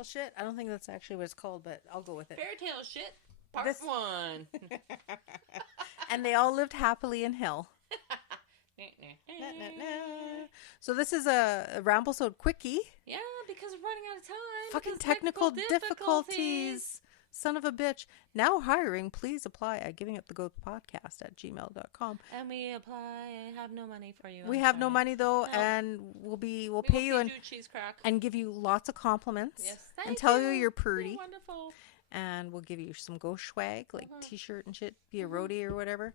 tale shit. I don't think that's actually what it's called, but I'll go with it. Fairy tale shit, part 1. And they all lived happily in hell. So this is a Ramblesode quickie. Yeah, because we're running out of time. Fucking technical difficulties. Son of a bitch. Now hiring. Please apply at givinguptheghost@gmail.com. And we apply. I have no money for you. We have no money though, and we'll pay you and cheese crack and give you lots of compliments. Yes, and tell you you're pretty. You're wonderful. And we'll give you some ghost swag, like t-shirt and shit, be a roadie or whatever.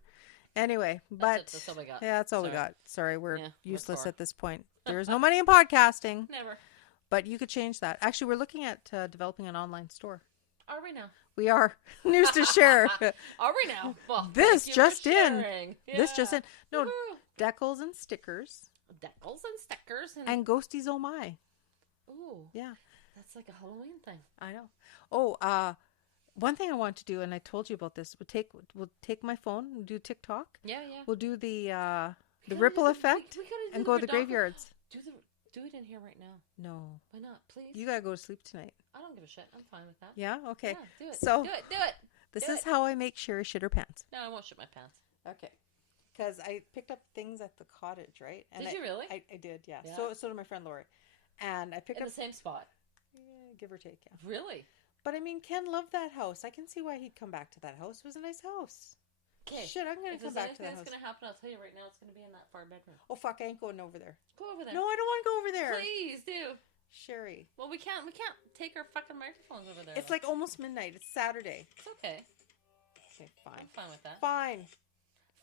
Anyway, but that's all we got. Yeah, that's all we got. Sorry, we're useless we're at this point. There is no money in podcasting. Never. But you could change that. Actually, we're looking at developing an online store. Are we now? We are. News to share. Are we now? Well, this just in. Yeah. This just in. No, Woo-hoo. decals and stickers. Decals and stickers. And ghosties oh my. Ooh. Yeah. That's like a Halloween thing. I know. Oh, one thing I want to do, and I told you about this, we'll take my phone and do TikTok. Yeah. We'll do the ripple effect and go to the graveyards. Do it in here right now. No. Why not? Please. You gotta go to sleep tonight. I don't give a shit. I'm fine with that. Yeah? Okay. Yeah, do it. So, do it. This is how I make Sherry shit her pants. No, I won't shit my pants. Okay. Because I picked up things at the cottage, right? And did you really? I did, yeah. So did my friend Lori. And I picked up... In the same spot? Yeah, give or take, yeah. Really? But I mean, Ken loved that house. I can see why he'd come back to that house. It was a nice house. Okay. Shit, I'm going to come back to that house. If there's anything that's going to happen, I'll tell you right now, it's going to be in that far bedroom. Oh, fuck, I ain't going over there. Go over there. No, I don't want to go over there. Please do. Sherry. Well, we can't take our fucking microphones over there. It's like almost midnight. It's Saturday. It's okay. Okay, fine. I'm fine with that. Fine.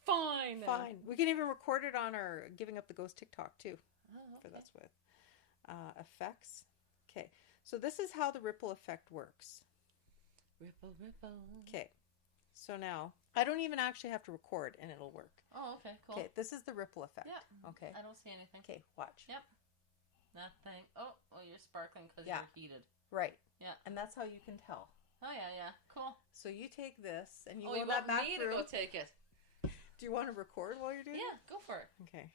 Fine. We can even record it on our Giving Up the Ghost TikTok, too. Oh, okay. For that's with. Effects. Okay. So this is how the ripple effect works. Ripple. Okay. So now, I don't even actually have to record and it'll work. Oh, okay, cool. Okay, this is the ripple effect. Yeah. Okay. I don't see anything. Okay, watch. Yep. Nothing. Oh, you're sparkling because Yeah. you're heated. Right. Yeah. And that's how you can tell. Oh, yeah. Cool. So you take this and you Oh, go you to that want back me room. to go take it? Do you want to record while you're doing it? Yeah, go for it. Okay.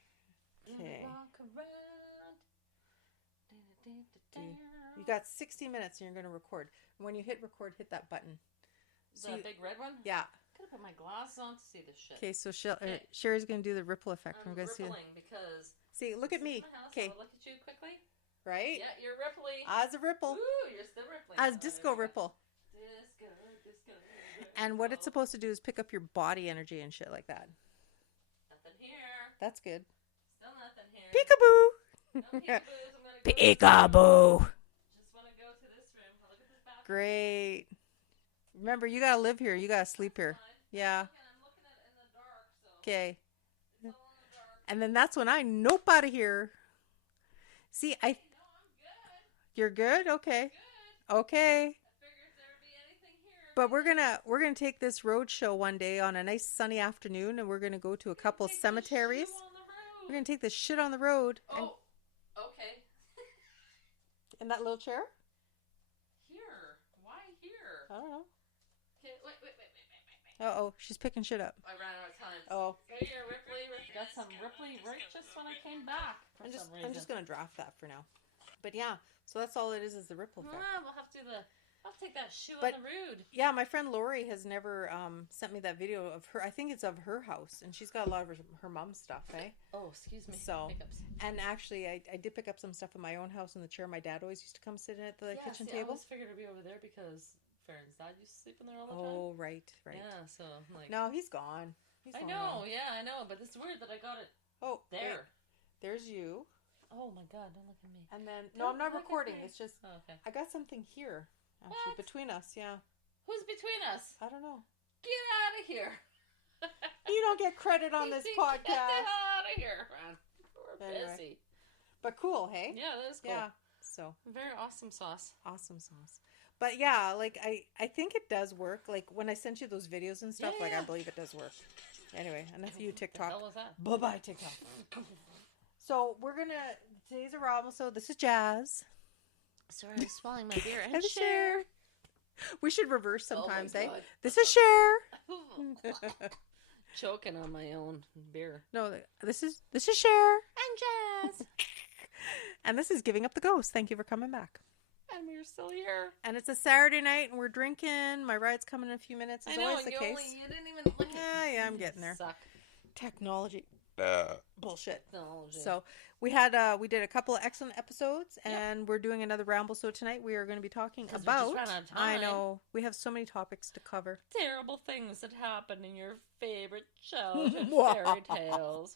Okay. Walk around. You got 60 minutes and you're going to record. When you hit record, hit that button. So the big red one? Yeah. I could have put my glasses on to see this shit. Okay, so Sherry's going to do the ripple effect. I'm rippling because... See, look at me. Okay. Look at you quickly. Right? Yeah, you're rippling. As a ripple. Ooh, you're still rippling. As disco ripple. Disco. And what it's supposed to do is pick up your body energy and shit like that. Nothing here. That's good. Still nothing here. Peekaboo! No peekaboos. I'm gonna go Peekaboo! Just want to go to this room. Look at this bathroom. Great. Remember, you gotta live here. You gotta sleep here. Yeah. I'm looking at it in the dark, so Okay. it's all in the dark. And then that's when I nope out of here. See, No, I'm good. You're good? Okay. Good. Okay. I figured there would be anything here. But we're gonna take this road show one day on a nice sunny afternoon, and we're gonna go to a couple cemeteries. We're gonna take this shit on the road. Oh, okay. In that little chair? Here. Why here? I don't know. Okay, wait. Uh-oh, she's picking shit up. I ran out of time. Oh. Hey, Ripley. Got some Ripley right just when I came back. I'm just gonna draft that for now. But yeah, so that's all it is the ripple effect. We'll have to I'll take that shoe on the road. Yeah, my friend Lori has never sent me that video of her. I think it's of her house, and she's got a lot of her mom's stuff, eh? Oh, excuse me. So, Hiccups. and actually, I did pick up some stuff in my own house in the chair my dad always used to come sit in at the kitchen table. I always figured it'd be over there because Farron's dad used to sleep in there all the time. Oh, right. Yeah, so I'm like... No, he's gone. I know, I know, but it's weird that I got it there. Wait. There's you. Oh my God, don't look at me. And then, no, I'm not recording. It's just, okay. I got something here, actually, What? between us, yeah. Who's between us? I don't know. Get out of here. You don't get credit on this podcast. Get the hell out of here, man. We're busy. But cool, hey? Yeah, that is cool. Yeah, so. Very awesome sauce. Awesome sauce. But yeah, like, I think it does work. Like, when I sent you those videos and stuff, I believe it does work. Anyway, enough of you, TikTok. What the hell was that? Bye-bye, TikTok. So, today's a Ramblesode. This is Jas. Sorry, I'm swallowing my beer. And Sher. We should reverse sometimes, eh? God. This is Sher. Choking on my own beer. No, this is Sher. And Jas. And this is Giving Up the Ghost. Thank you for coming back. And we're still here. And it's a Saturday night, and we're drinking. My ride's coming in a few minutes. It's always the case. You didn't even look at Yeah, I'm getting there. Suck. Technology. Bullshit. Technology. So we did a couple of excellent episodes, and we're doing another Ramblesode tonight. We are going to be talking about. We just ran out of time. I know we have so many topics to cover. Terrible things that happen in your favorite childhood fairy tales.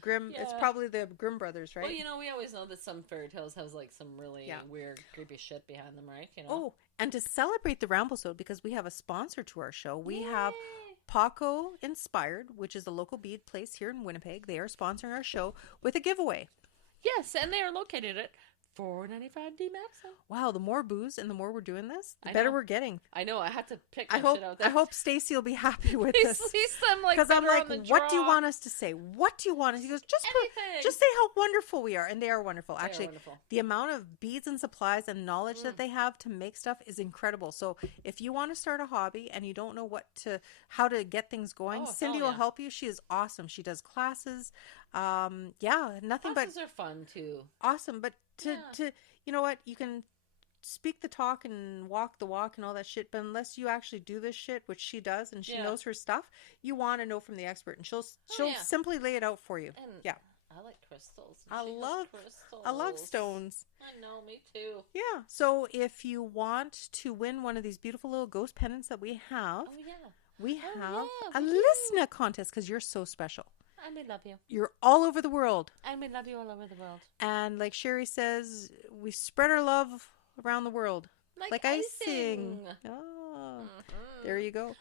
Grimm. Yeah. It's probably the Grimm brothers, right? Well, we always know that some fairy tales has like some really weird, creepy shit behind them, right? Oh, and to celebrate the Ramblesode, because we have a sponsor to our show, we have Paco Inspired, which is a local bead place here in Winnipeg. They are sponsoring our show with a giveaway. Yes, and they are located at 495 D Max. Wow, the more booze and the more we're doing this, the better we're getting. I know. I had to pick that shit out there. I hope Stacy will be happy with this. Because I'm like, what do you want us to say? What do you want us? He goes, just say how wonderful we are, and they are wonderful. Actually, the amount of beads and supplies and knowledge that they have to make stuff is incredible. So if you want to start a hobby and you don't know how to get things going, Cindy will help you. She is awesome. She does classes. Classes are fun too. Awesome, but to you know what, you can speak the talk and walk the walk and all that shit, but unless you actually do this shit, which she does, and she knows her stuff, you want to know from the expert, and she'll simply lay it out for you. And I like crystals. I love stones. I know, me too. Yeah. So if you want to win one of these beautiful little ghost pendants that we have, we have a listener contest, because you're so special. And we love you. You're all over the world. And we love you all over the world. And like Sherry says, we spread our love around the world. Like icing. Oh, there you go.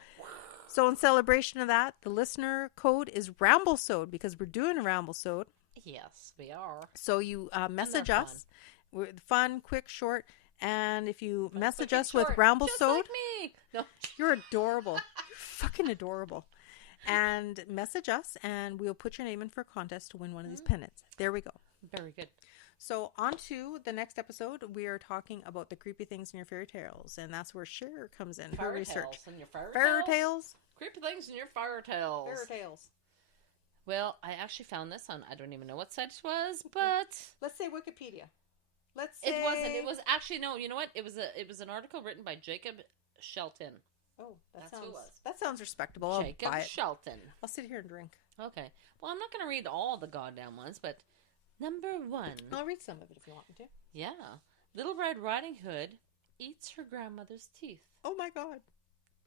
So in celebration of that, the listener code is Ramblesode, because we're doing a Ramblesode. Yes, we are. So you message us. We're fun, quick, short. And if you message us with Ramblesode. Just like me. No. You're adorable. You're fucking adorable. And message us, and we'll put your name in for a contest to win one of these pendants. There we go. Very good. So on to the next episode. We are talking about the creepy things in your fairy tales, and that's where Cher comes in. Her research. Fairy tales? Creepy things in your fairy tales. Fairy tales. Well, I actually found this on, I don't even know what site it was, but let's say Wikipedia. Let's say it wasn't. It was actually no. You know what? It was an article written by Jacob Shelton. Oh, that sounds respectable. Jacob Shelton. I'll sit here and drink. Okay. Well, I'm not going to read all the goddamn ones, but number 1. I'll read some of it if you want me to. Yeah. Little Red Riding Hood eats her grandmother's teeth. Oh my God.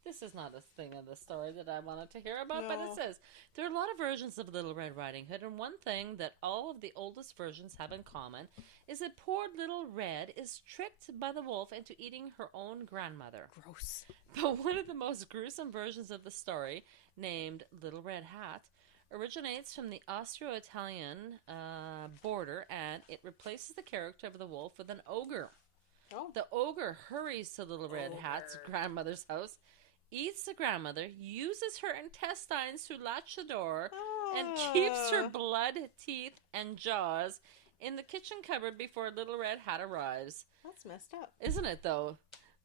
This is not a thing of the story that I wanted to hear about, but it says there are a lot of versions of Little Red Riding Hood, and one thing that all of the oldest versions have in common is that poor Little Red is tricked by the wolf into eating her own grandmother. Gross. But one of the most gruesome versions of the story, named Little Red Hat, originates from the Austro-Italian border, and it replaces the character of the wolf with an ogre. Oh. The ogre hurries to Little Red Hat's grandmother's house, eats the grandmother, uses her intestines to latch the door, and keeps her blood, teeth, and jaws in the kitchen cupboard before Little Red Hat arrives. That's messed up. Isn't it, though?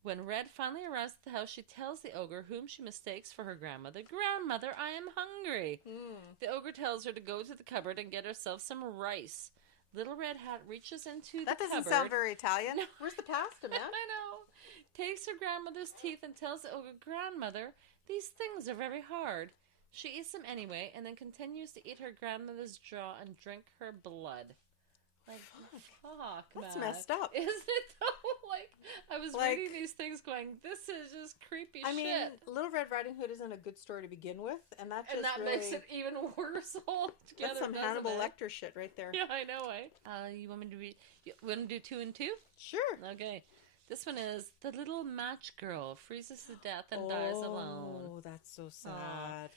When Red finally arrives at the house, she tells the ogre, whom she mistakes for her grandmother, "Grandmother, I am hungry." The ogre tells her to go to the cupboard and get herself some rice. Little Red Hat reaches into the cupboard. That doesn't sound very Italian. No. Where's the pasta, man? I know. Takes her grandmother's teeth and tells the ogre, "Grandmother, these things are very hard." She eats them anyway, and then continues to eat her grandmother's jaw and drink her blood. Like, fuck, that's man. Messed up. Isn't it, though? Like, I was reading these things going, this is just creepy shit. I mean, Little Red Riding Hood isn't a good story to begin with, and that makes it even worse altogether. That's some Hannibal Lecter shit right there. Yeah, I know, eh? You want me to read? You want to do 2 and 2? Sure. Okay. This one is, the little match girl freezes to death and dies alone. Oh, that's so sad.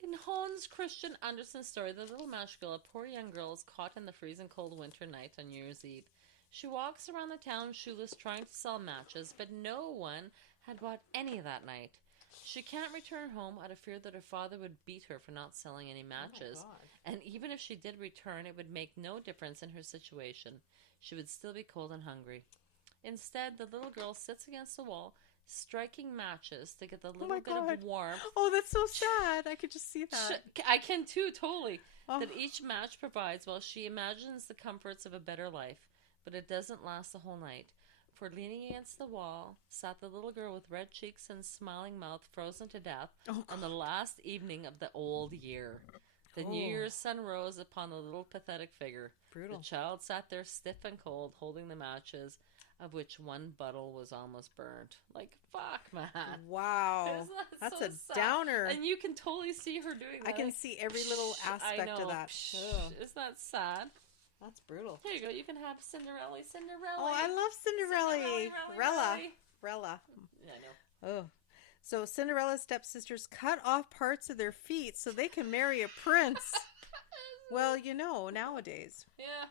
In Hans Christian Andersen's story, the little match girl, a poor young girl, is caught in the freezing cold winter night on New Year's Eve. She walks around the town shoeless trying to sell matches, but no one had bought any that night. She can't return home out of fear that her father would beat her for not selling any matches. Oh, and even if she did return, it would make no difference in her situation. She would still be cold and hungry. Instead, the little girl sits against the wall, striking matches to get the little bit of warmth. Oh, that's so sad. I could just see that. I can too, totally. That each match provides while she imagines the comforts of a better life. But it doesn't last the whole night. For leaning against the wall sat the little girl with red cheeks and smiling mouth, frozen to death on the last evening of the old year. The New Year's sun rose upon the little pathetic figure. Brutal. The child sat there stiff and cold, holding the matches, of which one bottle was almost burned. Like, fuck, man. Wow. That's so a sad? downer. And you can totally see her doing that. I can see every little aspect of that. Isn't that sad? That's brutal. Here you go. You can have Cinderella. Oh, I love Cinderella. Rella. Yeah, I know. Oh. So Cinderella's stepsisters cut off parts of their feet so they can marry a prince. Well, nowadays. Yeah.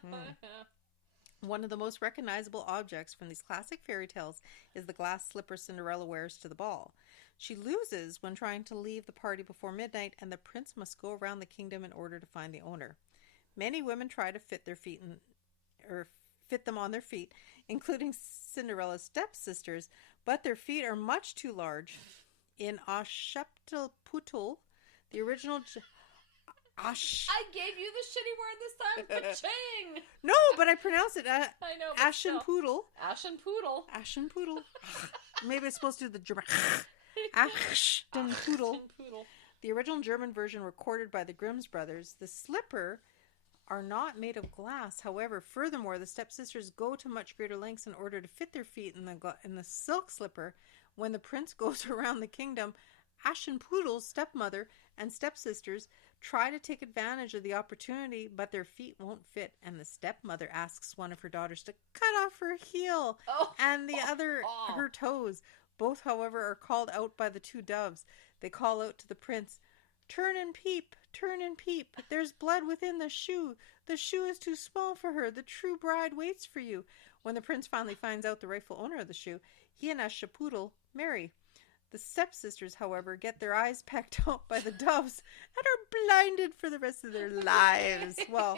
One of the most recognizable objects from these classic fairy tales is the glass slipper Cinderella wears to the ball. She loses when trying to leave the party before midnight, and the prince must go around the kingdom in order to find the owner. Many women try to fit them on their feet, including Cinderella's stepsisters, but their feet are much too large. In Asheptelputul, the original... I gave you the shitty word this time. Ka-ching! No, but I pronounce it I know. Ashenpoodle. Ashenpoodle. Maybe it's supposed to do the German. Ashenpoodle. The original German version recorded by the Grimm's brothers. The slipper are not made of glass. However, furthermore, the stepsisters go to much greater lengths in order to fit their feet in the silk slipper. When the prince goes around the kingdom, Ashenpoodle's stepmother and stepsisters try to take advantage of the opportunity, but their feet won't fit, and the stepmother asks one of her daughters to cut off her heel and the other her toes. Both, however, are called out by the two doves. They call out to the prince, turn and peep, there's blood within the shoe is too small for her, the true bride waits for you." When the prince finally finds out the rightful owner of the shoe, he and Ashenpoodle marry. The stepsisters, however, get their eyes pecked out by the doves and are blinded for the rest of their lives. Well,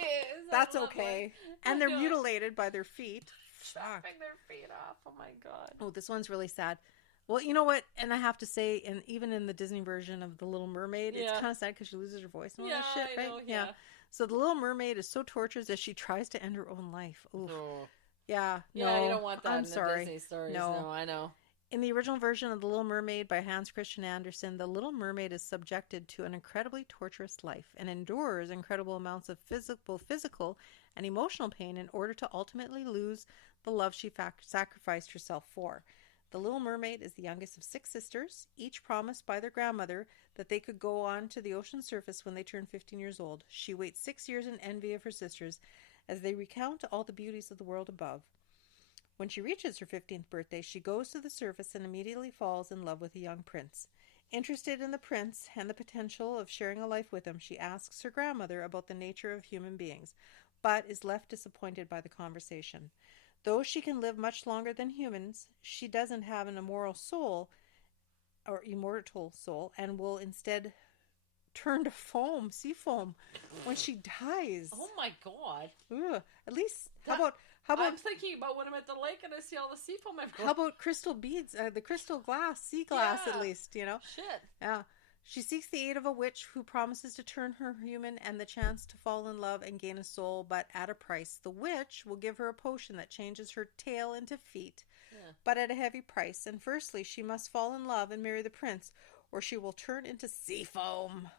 that's okay. And they're mutilated by their feet. Chopping their feet off. Oh my god. Oh, this one's really sad. Well, you know what? And I have to say, even in the Disney version of The Little Mermaid, it's kind of sad because she loses her voice and all that shit, right? I know, yeah. So the Little Mermaid is so tortured as she tries to end her own life. Oof. Oh. Yeah. Yeah, you don't want that I'm in sorry. the Disney stories. No, I know. In the original version of The Little Mermaid by Hans Christian Andersen, the Little Mermaid is subjected to an incredibly torturous life and endures incredible amounts of physical and emotional pain in order to ultimately lose the love she sacrificed herself for. The Little Mermaid is the youngest of 6 sisters, each promised by their grandmother that they could go on to the ocean surface when they turn 15 years old. She waits 6 years in envy of her sisters as they recount all the beauties of the world above. When she reaches her 15th birthday, she goes to the surface and immediately falls in love with a young prince. Interested in the prince and the potential of sharing a life with him, she asks her grandmother about the nature of human beings, but is left disappointed by the conversation. Though she can live much longer than humans, she doesn't have an immortal soul, and will instead turn to sea foam, when she dies. Oh my god. Ugh. At least, how about I'm thinking about when I'm at the lake and I see all the sea foam everywhere. How about crystal beads? The crystal glass, sea glass, at least, Shit. Yeah. She seeks the aid of a witch who promises to turn her human and the chance to fall in love and gain a soul, but at a price. The witch will give her a potion that changes her tail into feet, but at a heavy price. And firstly, she must fall in love and marry the prince, or she will turn into sea foam.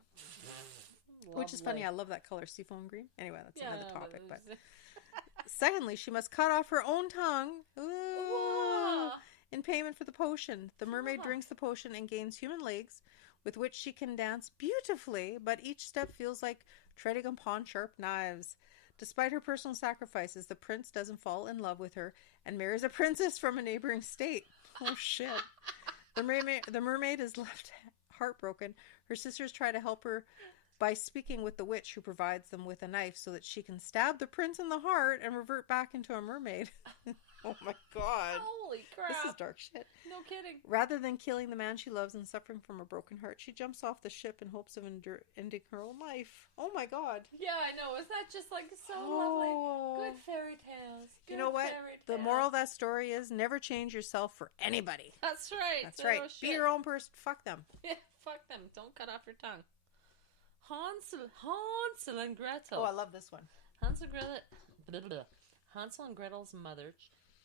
Which is funny. I love that color, seafoam green. Anyway, that's another topic. But secondly, she must cut off her own tongue. Ooh, in payment for the potion. The mermaid drinks the potion and gains human legs, with which she can dance beautifully, but each step feels like treading upon sharp knives. Despite her personal sacrifices, the prince doesn't fall in love with her and marries a princess from a neighboring state. Oh, shit. The mermaid is left heartbroken. Her sisters try to help her by speaking with the witch, who provides them with a knife so that she can stab the prince in the heart and revert back into a mermaid. Oh my god. Holy crap. This is dark shit. No kidding. Rather than killing the man she loves and suffering from a broken heart, she jumps off the ship in hopes of ending her own life. Oh my god. Yeah, I know. Isn't that just like so lovely? Good fairy tales. You know what? The moral of that story is never change yourself for anybody. That's right. That's right. Be your own person. Fuck them. Yeah, fuck them. Don't cut off your tongue. Hansel and Gretel. Oh, I love this one. Hansel and Gretel's mother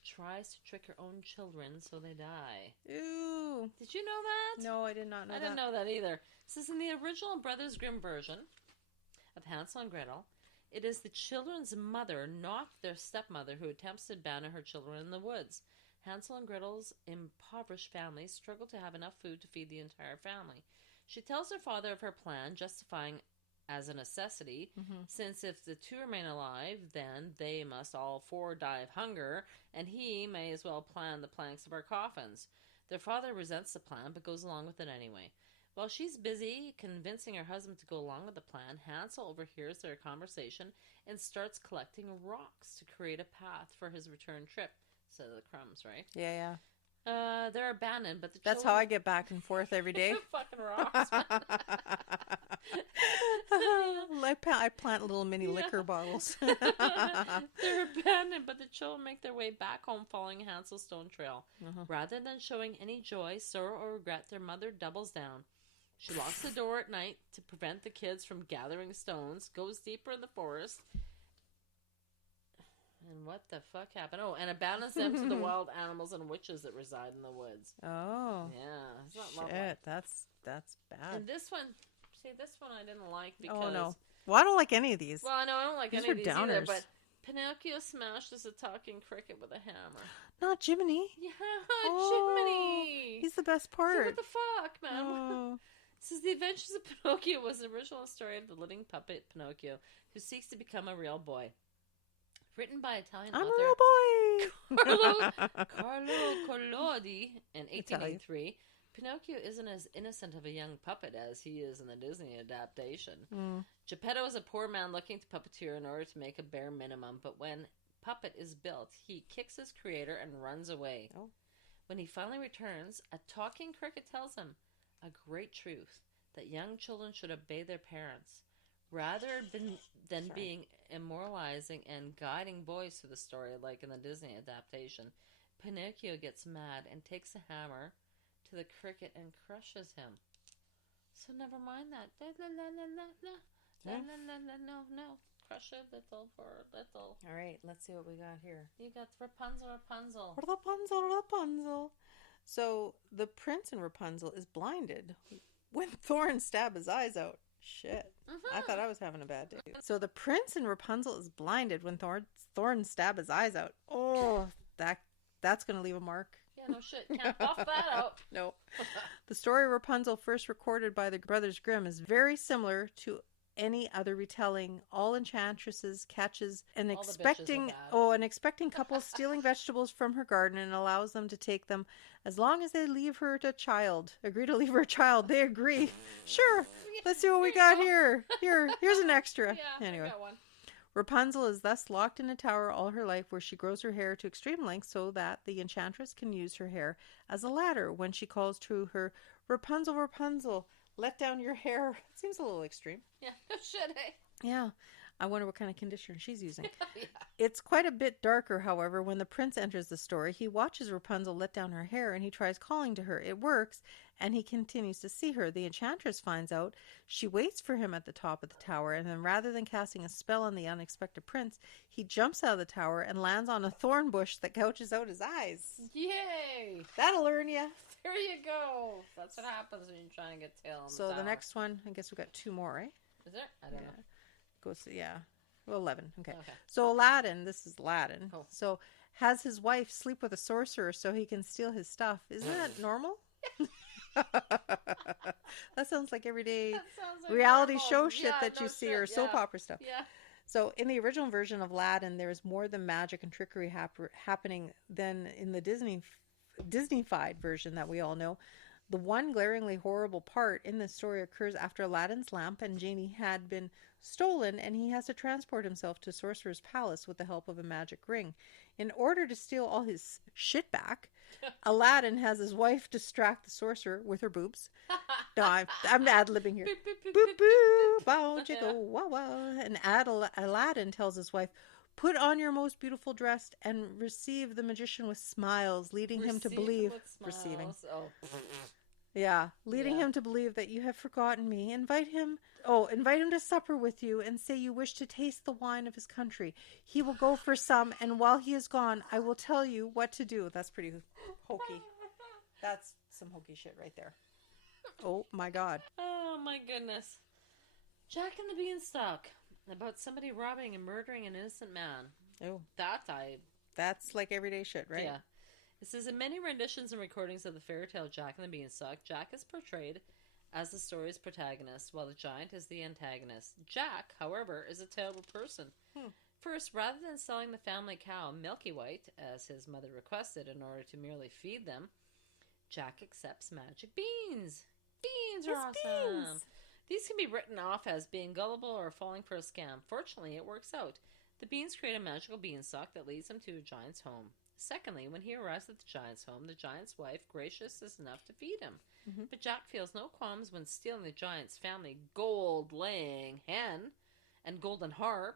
tries to trick her own children so they die. Ooh. Did you know that? No, I did not know that. I didn't know that either. This is in the original Brothers Grimm version of Hansel and Gretel. It is the children's mother, not their stepmother, who attempts to abandon her children in the woods. Hansel and Gretel's impoverished family struggle to have enough food to feed the entire family. She tells her father of her plan, justifying as a necessity, since if the two remain alive, then they must all four die of hunger, and he may as well plan the planks of our coffins. Their father resents the plan, but goes along with it anyway. While she's busy convincing her husband to go along with the plan, Hansel overhears their conversation and starts collecting rocks to create a path for his return trip. So the crumbs, right? Yeah. They're abandoned, but That's how I get back and forth every day. Fucking rocks. I plant little mini liquor bottles. They're abandoned, but the children make their way back home following Hansel's stone trail. Rather than showing any joy, sorrow, or regret, their mother doubles down. She locks the door at night to prevent the kids from gathering stones, goes deeper in the forest, and what the fuck happened? Oh, and abandons them to the wild animals and witches that reside in the woods. Oh. Yeah. It's not Shit, lovely. that's bad. And this one I didn't like because... Oh, no. Well, I don't like any of these. Well, no, I don't like These any of are these either, downers. but Pinocchio smashes a talking cricket with a hammer. Not Jiminy. Yeah, Oh, Jiminy! He's the best Hey, part. what the fuck, man? Oh. This is The Adventures of Pinocchio was the original story of the living puppet Pinocchio, who seeks to become a real boy. Written by Italian I'm a author real boy. Carlo Collodi in 1883. Pinocchio isn't as innocent of a young puppet as he is in the Disney adaptation. Geppetto is a poor man looking to puppeteer in order to make a bare minimum, but when Puppet is built, he kicks his creator and runs away. Oh. When he finally returns, a talking cricket tells him a great truth, that young children should obey their parents. Rather than being immortalizing and guiding boys through the story like in the Disney adaptation, Pinocchio gets mad and takes a hammer to the cricket and crushes him. So never mind that. No. Crush it little for little. All right, let's see what we got here. You got Rapunzel. Rapunzel. So the prince in Rapunzel is blinded when thorns stab his eyes out. Shit. I thought I was having a bad day. So the prince in Rapunzel is blinded when thorns stab his eyes out. Oh, that's going to leave a mark. Yeah, no shit. Can't buff that out. No. The story of Rapunzel, first recorded by the Brothers Grimm, is very similar to any other retelling. All enchantresses catches an expecting couple stealing vegetables from her garden and allows them to take them as long as they leave her a child. Agree to leave her a child. They agree. Sure. Let's see what we got here. Here's an extra. Yeah, anyway. I got one. Rapunzel is thus locked in a tower all her life where she grows her hair to extreme lengths so that the enchantress can use her hair as a ladder when she calls to her, Rapunzel, Rapunzel, let down your hair. It seems a little extreme. Yeah, no shit, eh? Yeah. I wonder what kind of conditioner she's using. Yeah. It's quite a bit darker, however, when the prince enters the story. He watches Rapunzel let down her hair and he tries calling to her. It works, and he continues to see her. The enchantress finds out. She waits for him at the top of the tower, and then rather than casting a spell on the unexpected prince, he jumps out of the tower and lands on a thorn bush that gouges out his eyes. Yay! That'll learn you. There you go. That's what happens when you try and get tail on So the the tower. next one, I guess we got two more, right? Is there? I don't know. Goes to, well, 11. Okay. Okay. So Aladdin, this is Aladdin. Cool. So has his wife sleep with a sorcerer so he can steal his stuff. Isn't that normal? That sounds like everyday reality normal. show shit Yeah, that no you see shit, or soap yeah. opera stuff. Yeah. So in the original version of Aladdin, there is more than magic and trickery happening than in the Disney-fied version that we all know. The one glaringly horrible part in this story occurs after Aladdin's lamp and genie had been stolen, and he has to transport himself to Sorcerer's Palace with the help of a magic ring. In order to steal all his shit back, Aladdin has his wife distract the sorcerer with her boobs. No, I'm ad-libbing here. Boop, boop, bow, jiggle, wow, wow. And Aladdin tells his wife, put on your most beautiful dress and receive the magician with smiles, leading him to believe. Receiving. Oh. Yeah, leading him to believe that you have forgotten me. Invite him to supper with you and say you wish to taste the wine of his country. He will go for some, and while he is gone, I will tell you what to do. That's pretty hokey. That's some hokey shit right there. Oh my God. Oh my goodness. Jack and the Beanstalk. About somebody robbing and murdering an innocent man. Oh. That's like everyday shit, right? Yeah. It says, in many renditions and recordings of the fairy tale Jack and the Beanstalk, Jack is portrayed as the story's protagonist, while the giant is the antagonist. Jack, however, is a terrible person. First, rather than selling the family cow, Milky White, as his mother requested in order to merely feed them, Jack accepts magic beans. Beans are awesome. Beans. These can be written off as being gullible or falling for a scam. Fortunately, it works out. The beans create a magical beanstalk that leads him to a giant's home. Secondly, when he arrives at the giant's home, the giant's wife gracious is enough to feed him. But Jack feels no qualms when stealing the giant's family gold-laying hen and golden harp.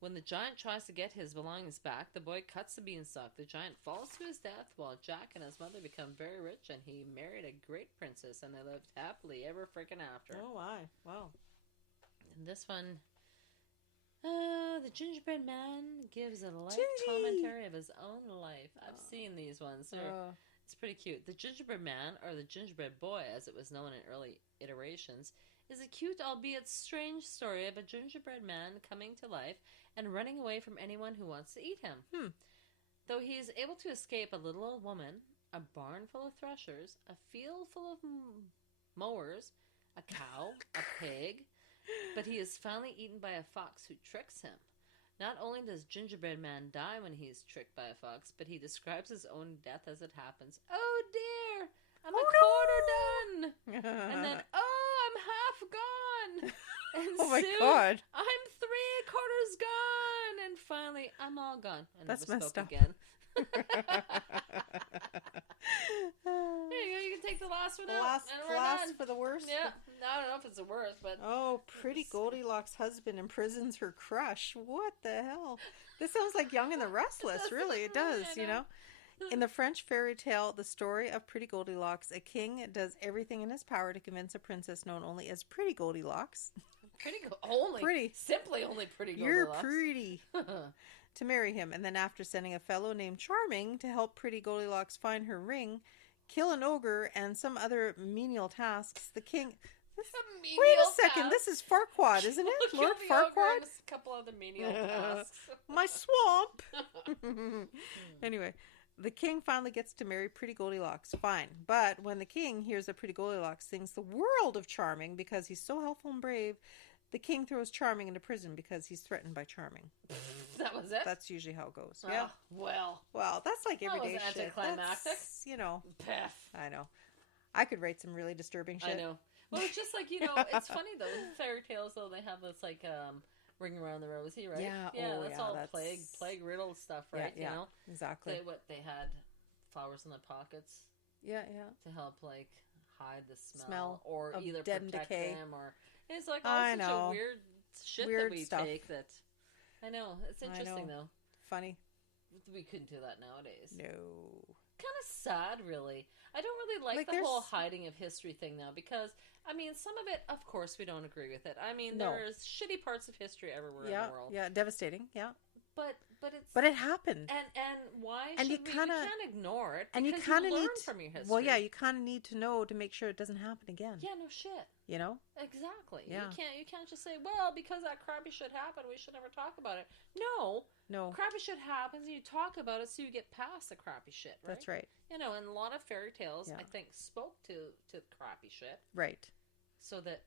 When the giant tries to get his belongings back, the boy cuts the beanstalk. The giant falls to his death while Jack and his mother become very rich, and he married a great princess, and they lived happily ever freaking after. Oh, my. Wow. And this one... the gingerbread man gives a light commentary of his own life. I've seen these ones. It's pretty cute. The gingerbread man, or the gingerbread boy, as it was known in early iterations, is a cute, albeit strange story of a gingerbread man coming to life and running away from anyone who wants to eat him. Though he is able to escape a little old woman, a barn full of threshers, a field full of mowers, a cow, a pig... But he is finally eaten by a fox who tricks him. Not only does Gingerbread Man die when he is tricked by a fox, but he describes his own death as it happens. Oh dear! I'm a quarter done! And then, I'm half gone! And oh my soon, God! I'm 3/4 gone! And finally, I'm all gone. I That's never messed spoke up. again. There you go. You can take the last one out. Last for the worst. Yeah, I don't know if it's the worst, but pretty Goldilocks' husband imprisons her crush. What the hell? This sounds like Young and the Restless. Really, it does. You know. In the French fairy tale, The Story of Pretty Goldilocks, a king does everything in his power to convince a princess known only as Pretty Goldilocks. Simply only Pretty Goldilocks. You're pretty. To marry him, and then after sending a fellow named Charming to help Pretty Goldilocks find her ring, kill an ogre, and some other menial tasks, the king... Wait a second, this is Farquaad, isn't it? Lord Farquaad? A couple other menial tasks. My swamp! Anyway, the king finally gets to marry Pretty Goldilocks. Fine. But when the king hears that Pretty Goldilocks thinks the world of Charming because he's so helpful and brave, the king throws Charming into prison because he's threatened by Charming. That was it? That's usually how it goes. Yeah. Well, that's like everyday shit. That was anticlimactic. That's, Piff. I know. I could write some really disturbing shit. I know. Well, it's just like, it's funny though. Fairy tales, though, they have this like Ring Around the Rosie, right? Yeah. That's all plague riddle stuff, right? Yeah, exactly. They had flowers in their pockets. Yeah. To help like hide the smell or of either dead and protect decay. them or it's like all such a weird shit that we stuff. take that. I know. It's interesting though. Funny. We couldn't do that nowadays. No. Kind of sad, really. I don't really like the whole hiding of history thing now because, I mean, some of it, of course, we don't agree with it. I mean, there's shitty parts of history everywhere in the world. Yeah, devastating. Yeah. But it happened. And why and should we? You can't ignore it. And you kind of learn from your history. Well, yeah, you kind of need to know to make sure it doesn't happen again. Yeah, no shit. You know? Exactly. Yeah. You can't just say, well, because that crappy shit happened, we should never talk about it. No. Crappy shit happens, and you talk about it so you get past the crappy shit, right? That's right. And a lot of fairy tales, I think, spoke to crappy shit. Right. So that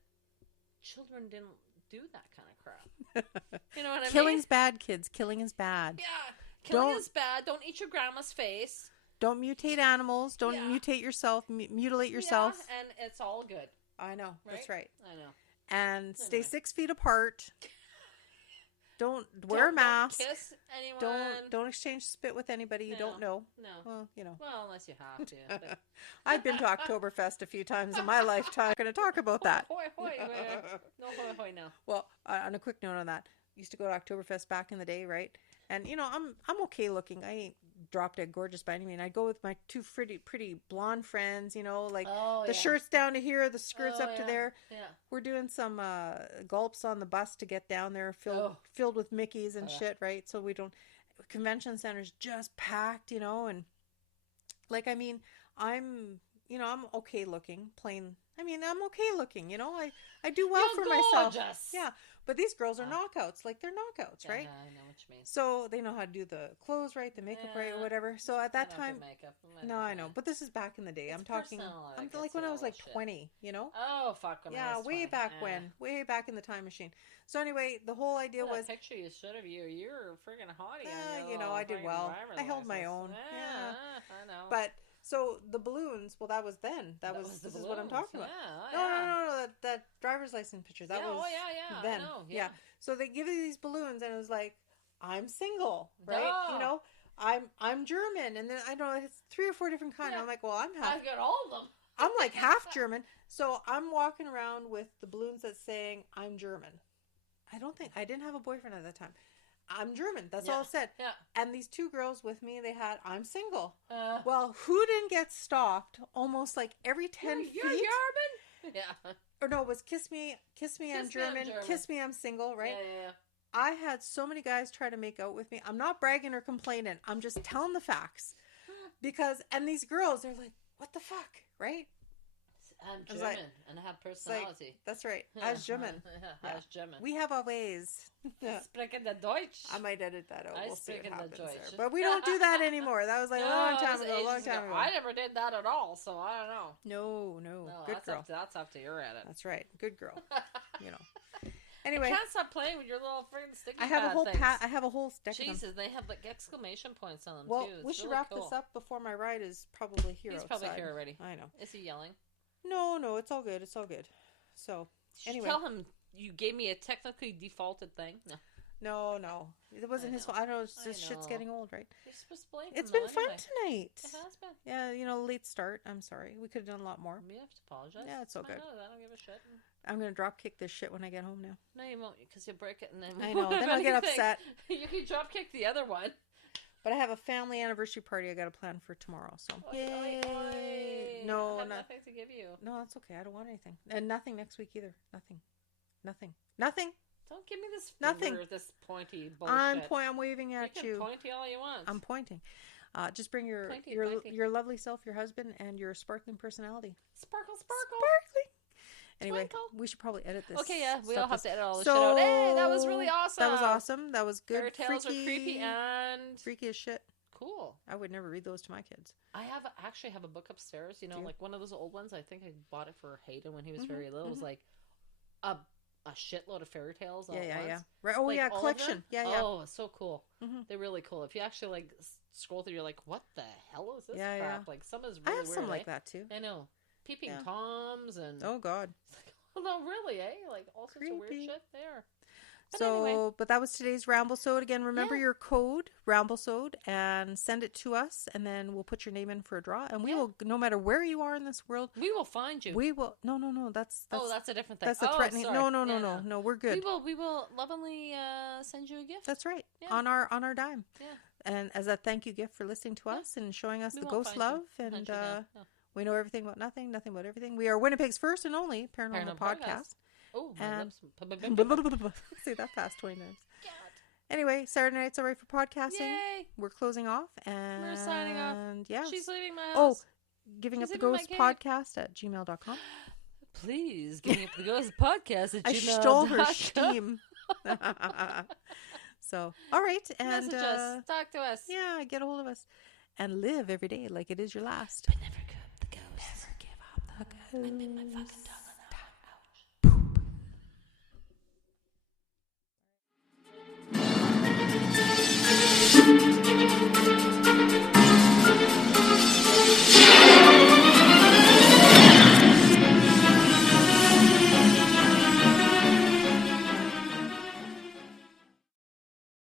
children didn't do that kind of crap. You know what I mean? Killing's bad, kids. Killing is bad. Yeah. Killing is bad. Don't eat your grandma's face. Don't mutate animals. Don't mutate yourself. Mutilate yourself. Yeah, and it's all good. I know. Right? That's right. I know. And stay 6 feet apart. Don't wear a mask. Don't kiss anyone. Don't exchange spit with anybody you don't know. No. Well, Well, unless you have to. But... I've been to Oktoberfest a few times in my lifetime. I'm going to talk about that. No, hoy, no. Well, on a quick note on that, used to go to Oktoberfest back in the day, right? And I'm okay looking. I ain't drop dead gorgeous by any means. I go with my two pretty blonde friends, you know, like the yeah. shirts down to here, the skirts up to there. Yeah. We're doing some gulps on the bus to get down there, filled with Mickeys and shit, right? So we don't. Convention center's just packed, you know, and like, I mean, I'm okay looking, plain. I mean, I'm okay looking, you know. I do well for myself. Yeah, but these girls are knockouts. Like, they're knockouts, right? Yeah, I know what you mean. So they know how to do the clothes right, the makeup right, or whatever. So at that time, no, I know. But this is back in the day. I'm talking. I'm like when I was like 20, you know. Oh fuck! When I was 20. Way back when, way back in the time machine. So anyway, the whole idea was. That picture you showed of you. You're freaking hottie. You know, I did well. I held my own. Yeah, I know. But. So the balloons, well, that was then. This is what I'm talking about. No, that driver's license picture. That was then. I know, yeah. So they give you these balloons, and it was like, I'm single, right? You know, I'm German, and then I don't know, it's 3 or 4 different kinds. I'm like, well, I'm half. I've got all of them. I'm like half German, so I'm walking around with the balloons that's saying I'm German. I didn't have a boyfriend at that time. I'm German. That's all it said. Yeah. And these 2 girls with me, they had, I'm single. Well, who didn't get stopped almost like every 10 feet? You're German? Yeah. Or no, it was kiss me, I'm German. Kiss me, I'm single, right? Yeah. I had so many guys try to make out with me. I'm not bragging or complaining. I'm just telling the facts. And these girls, they're like, what the fuck, right? I'm German and I have personality. Like, that's right. As German. As German. We have our ways. Sprechen the Deutsch. I might edit that out. We'll see what happens there. Deutsch. But we don't do that anymore. That was like a long time ago. I never did that at all, so I don't know. No. Good girl. That's up to your edit. That's right. Good girl. You know. Anyway, I can't stop playing with your little freaking sticky I have a whole stack Jesus, of them. they have like exclamation points on them well, too. It's we should really wrap cool. this up before my ride is probably here. He's probably here already. I know. Is he yelling? No, it's all good. So, anyway. Tell him you gave me a technically defaulted thing. No. It wasn't his fault. I don't know. It's just shit's getting old, right? You're supposed to blame him. It's been fun tonight. It has been. Yeah, you know, late start. I'm sorry. We could have done a lot more. We have to apologize. Yeah, it's all good. I don't give a shit. I'm going to drop kick this shit when I get home now. No, you won't, because you'll break it and then... I know. Then I'll get upset. You can drop kick the other one. But I have a family anniversary party I got to plan for tomorrow, so yay! No, I have nothing to give you. No, that's okay. I don't want anything, and nothing next week either. Nothing. Don't give me this nothing. This pointy bullshit. I'm waving at you. You can pointy all you want. I'm pointing. Just bring your lovely self, your husband, and your sparkling personality. Sparkle. Sparkling. Anyway, Twinkle. We should probably edit this. Okay, yeah, we all have to edit all this shit out. Hey, that was really awesome. That was awesome. That was good. FairyTales are creepy and freaky as shit. Cool. I would never read those to my kids. I actually have a book upstairs. You know, like one of those old ones. I think I bought it for Hayden when he was very little. It was like a shitload of FairyTales. Yeah. Right. Oh, like, yeah, collection. Yeah. Oh, it's so cool. They're really cool. If you actually like scroll through, you're like, what the hell is this crap? Yeah. Like some is really I have weird, some like that too. I know. Peeping Toms and oh god. Well, no, really, like all sorts of weird shit there. But anyway. But that was today's Ramblesode. Again, remember your code, Ramblesode, and send it to us, and then we'll put your name in for a draw, and we will, no matter where you are in this world, we will find you. We will. No. That's a different thing. That's a threatening. Sorry. No. We're good. We will lovingly send you a gift. That's right. On our dime. Yeah. And as a thank you gift for listening to us and showing us the ghost love, and we know everything about nothing about everything. We are Winnipeg's first and only paranormal podcast. Oh, my lips. Say that fast 20 times. God. Anyway, Saturday night's all right for podcasting. Yay. We're closing off, and we're signing off. Yeah. She's leaving my house. Giving up the ghost podcast at gmail.com. Please, giving up the ghost podcast at gmail.com. I stole her steam. So, all right. And message us. Talk to us. Yeah, get a hold of us. And live every day like it is your last. But never give up the ghost. Never give up the ghost. I'm in my fucking dog.